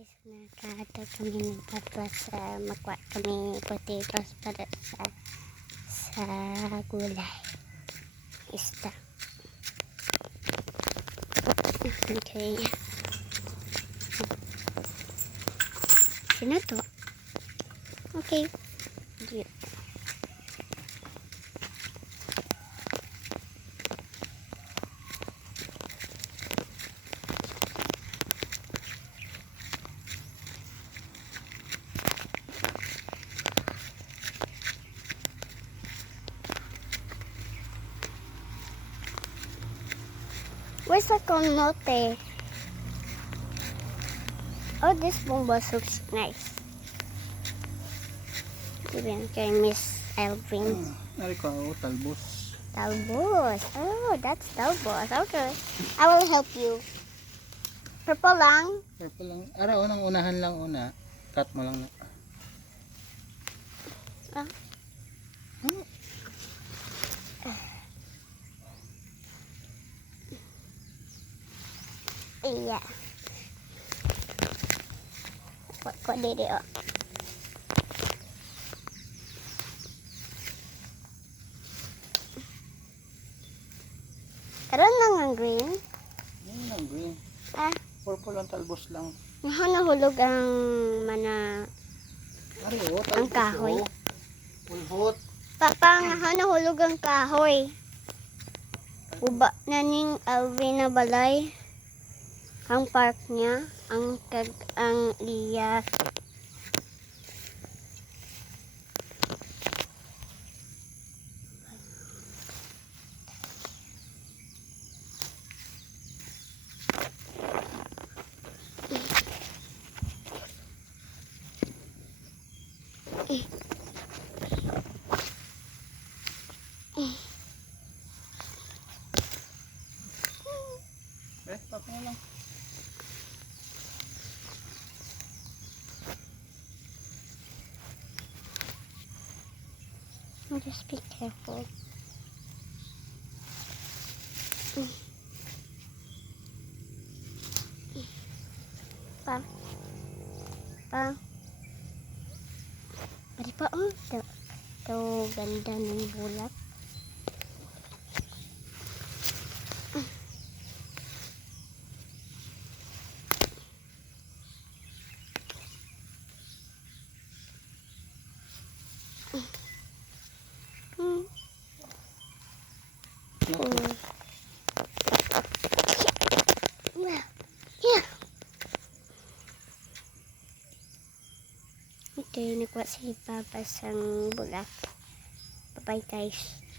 guys, nakahata kami ng patras magkuha kami potatoes para sa gulay isda. Okay, sino to? Okay, where's the kamote? Oh, this bombas looks nice. Even kay Miss Elvin. Nari ko, talbos. Talbos. Oh, that's talbos. Okay, I will help you. Purple lang. Purple lang. Ara, unahan lang una. Cut mo lang na. Ah. Hmm? Iya. Kok dede oh. Karon lang ang green. Yan lang, green. Ah, Purple lang, talbos lang. nahulog ang mana Ari, oh, ang talbos. kahoy. Oh. Pulhot. Papa, nahulog ang kahoy. Uba na ning Alvin na balay. Ang park niya, ang iya. Papa mo lang. Just be careful. Pa. Ari pa oh. Ito ganda ng bulat. Yeah. Okay, nakuha si Papa sang bulak. Bye-bye guys.